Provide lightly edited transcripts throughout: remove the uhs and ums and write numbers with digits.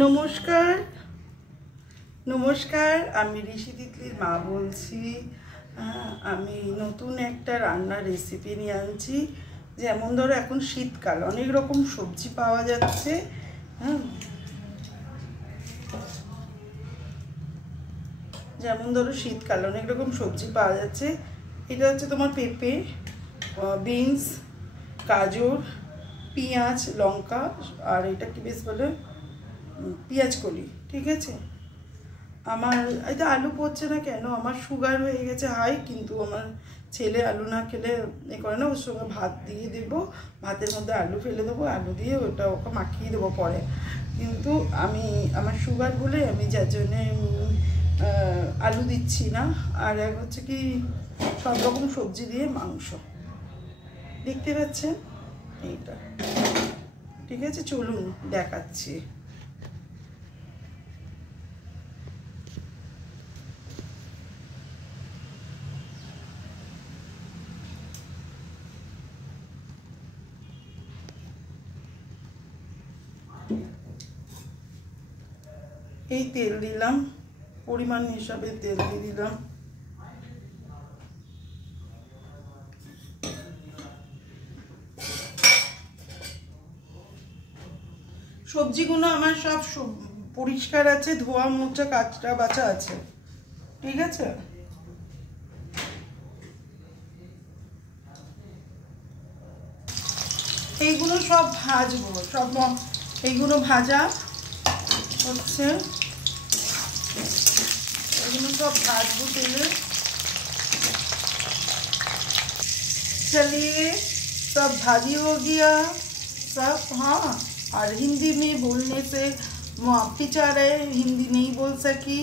নমস্কার নমস্কার, আমি ঋষি তিতলির মা বলছি। আমি নতুন একটা রান্নার রেসিপি নিয়ে আনছি। যেমন ধরো এখন শীতকাল, অনেক রকম সবজি পাওয়া যাচ্ছে। যেমন ধরো শীতকাল অনেক রকম সবজি পাওয়া যাচ্ছে। এটা হচ্ছে তোমার পেঁপে, বিনস, গাজর, পেঁয়াজ, লঙ্কা, আর এটা কি বেশ বলে পেঁয়াজ কলি। ঠিক আছে, আমার এটা আলু পড়ছে না কেন, আমার সুগার হয়ে গেছে হাই, কিন্তু আমার ছেলে আলু না খেলে এ করে না। ওর সঙ্গে ভাত দিয়ে দেবো, ভাতের মধ্যে আলু ফেলে দেবো, আলু দিয়ে ওটা ওকে মাখিয়ে দেবো পরে। কিন্তু আমার সুগার বলে আমি যার জন্যে আলু দিচ্ছি না। আর এক হচ্ছে কি সব রকম সবজি দিয়ে মাংস, দেখতে পাচ্ছেন এইটা। ঠিক আছে, চলুন দেখাচ্ছি। এই তেল দিলাম, পরিমাণ হিসাবে তেল দিয়ে দিলাম। সবজিগুলো আমার সব পরিষ্কার আছে, ধোয়া মোছা কাঁচটা বাছা আছে। ঠিক আছে, এইগুলো সব ভাজবো, সব এইগুলো ভাজা হচ্ছে, এগুলো सब भाजबो तेले। चलिए, सब भाजी हो गया सब। हाँ, और हिंदी में बोलने से माफी चाह रहे, हिंदी नहीं बोल सकी।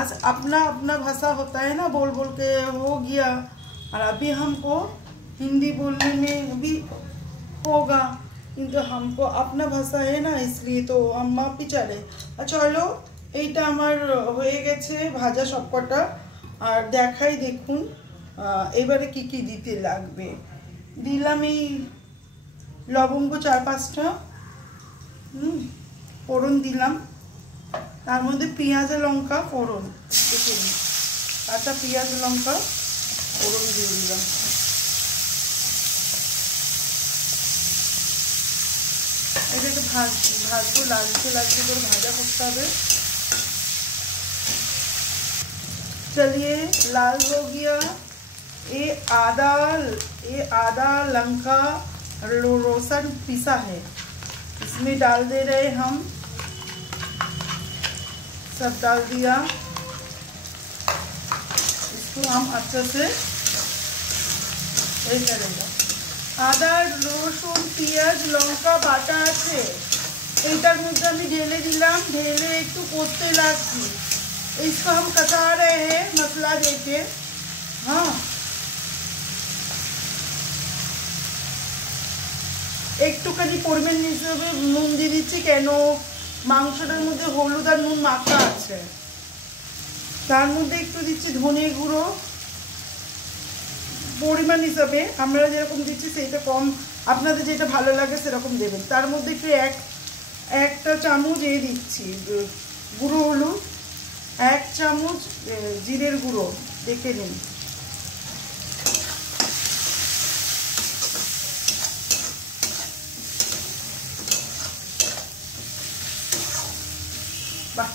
आज अपना अपना भाषा होता है ना, बोल बोल के हो गया। और अभी हमको हिंदी बोलने में भी होगा, কিন্তু हमको अपना भाषा है ना, इसलिए तो हम माफी चाह रहे। চলো, এইটা আমার হয়ে গেছে ভাজা সবকটা। আর দেখাই, দেখুন এবারে কি কি দিতে লাগবে। দিলাম এই লবঙ্গ 4-5টা, ফোড়ন দিলাম। তার মধ্যে পেঁয়াজ লঙ্কা ফোড়ন, দেখুন কাঁচা পেঁয়াজ লঙ্কা ফোড়ন দিয়ে দিলাম। এটাকে ভাজবো, লালচে লালচে করে ভাজা করতে হবে। चलिए, लाल हो गया। ये आदा लंका रोसन पिसा है, इसमें डाल दे रहे हम। सब डाल दिया, इसको हम अच्छे से ये करेंगे। আদা রসুন পেঁয়াজ লঙ্কা বাটা আছে, এইটার মধ্যে আমি ঢেলে দিলাম। ঢেলে একটু কষতে লাগছি। इसको हम कसा रहे हैं मसाला देके। हाँ, একটুখানি পরিমাণ হিসেবে নুন দিয়ে দিচ্ছি, কেন মাংসটার মধ্যে হলুদ আর নুন মাখা আছে। তার মধ্যে একটু দিচ্ছি ধনে গুঁড়ো, পরিমাণ হিসাবে আমরা যেরকম দিচ্ছি সেইটা কম, আপনাদের যেটা ভালো লাগে সেরকম দেবেন। তার মধ্যে একটু একটা চামচ এ দিচ্ছি গুঁড়ো হলুদ, 1 চামচ জিরের গুঁড়ো, দেখে নিন। বাহ,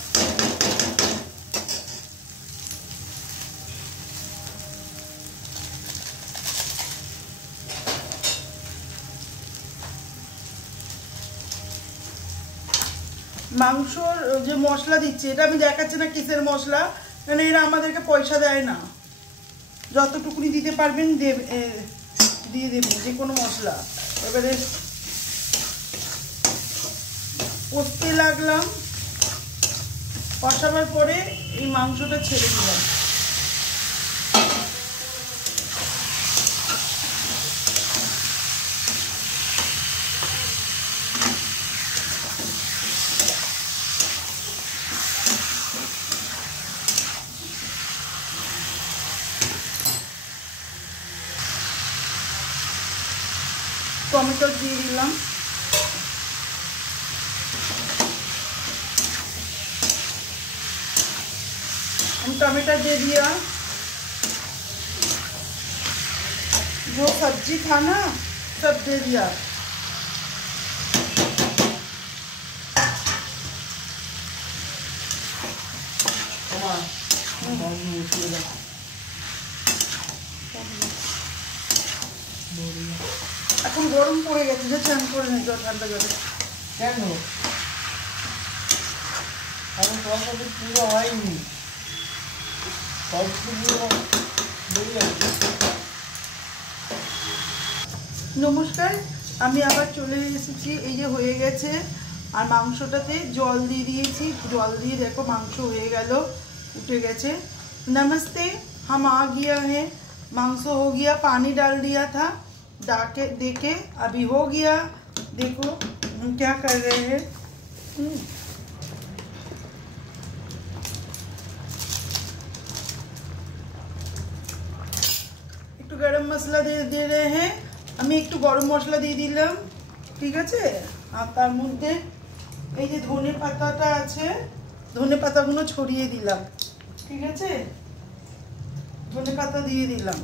মাংসর যে মশলা দিচ্ছে, এটা আমি দেখাচ্ছি না কিসের মশলা, কারণ এরা আমাদেরকে পয়সা দেয় না। যতটুকুনি দিতে পারবেন দিয়ে দেবেন, যে কোনো মশলা। এবারে কষতে লাগলাম, কষাবার পরে এই মাংসটা ছেড়ে দিলাম। টমেটো দিয়ে দিলাম। टमाटर दे दिया, जो सब्जी था ना सब दे दिया। এখন গরম পড়ে গেছে, যে চান করে নে জল ঠান্ডা জলে। কেন আমি তরকারি পুরো হয়নি, নমস্কার, আমি আবার চলে এসেছি। এই যে হয়ে গেছে, আর মাংসটাতে জল দিয়ে दिएছি, জল দিয়ে দেখো মাংস হয়ে গেল, উঠে গেছে। नमस्ते, हम आ गया है, मांस हो गया, पानी डाल दिया था, डाके देखे अभी हो गया। देखो हम क्या कर रहे हैं। একটু গরম মশলা দিয়ে रहे हैं, আমি একটু গরম মশলা দিয়ে দিলাম, ঠিক আছে। আর তার মধ্যে এই যে ধনে পাতাটা আছে, ধনে পাতাগুলো ছড়িয়ে দিলাম, ঠিক আছে। ধনে পাতা দিয়ে দিলাম।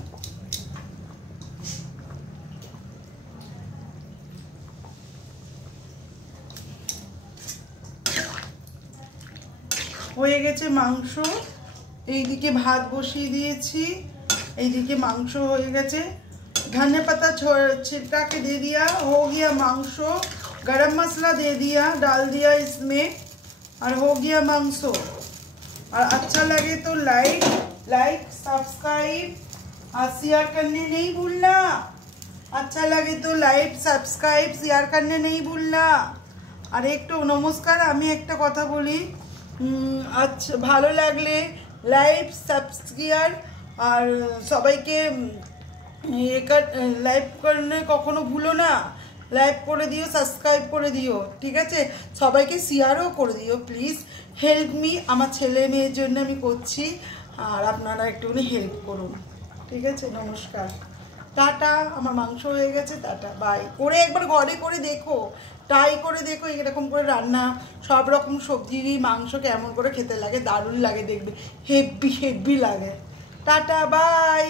হয়ে গেছে মাংস, এইদিকে ভাত বসিয়ে দিয়েছি, এইদিকে মাংস হয়ে গেছে। धनिया पत्ता छिड़का के दे दिया, हो गया मांसो। गरम मसाला दे दिया, डाल दिया इसमें, और हो गया मांसो। और अच्छा लगे तो लाइक सब्सक्राइब और शेयर करने नहीं भूलना। अच्छा लगे तो लाइक सब्सक्राइब शेयर करने नहीं भूलना। और एक तो नमस्कार, আমি একটা কথা বলি, আচ্ছা ভালো লাগলে লাইক সাবস্ক্রাইব আর সবাইকে লাইক করলে কখনো ভুলো না, লাইক করে দিও, সাবস্ক্রাইব করে দিও, ঠিক আছে। সবাইকে শেয়ারও করে দিও প্লিজ। হেল্প মি, আমার ছেলে মেয়ের জন্য আমি করছি, আর আপনারা একটুখানি হেল্প করুন, ঠিক আছে। নমস্কার, টাটা। আমার মাংস হয়ে গেছে, টাটা, বাই। করে একবার ঘরে করে দেখো, ট্রাই করে দেখো এরকম করে রান্না, সব রকম সবজিরই মাংস কেমন করে খেতে লাগে, দারুণ লাগে দেখবে, হেভি লাগে। Tata, by.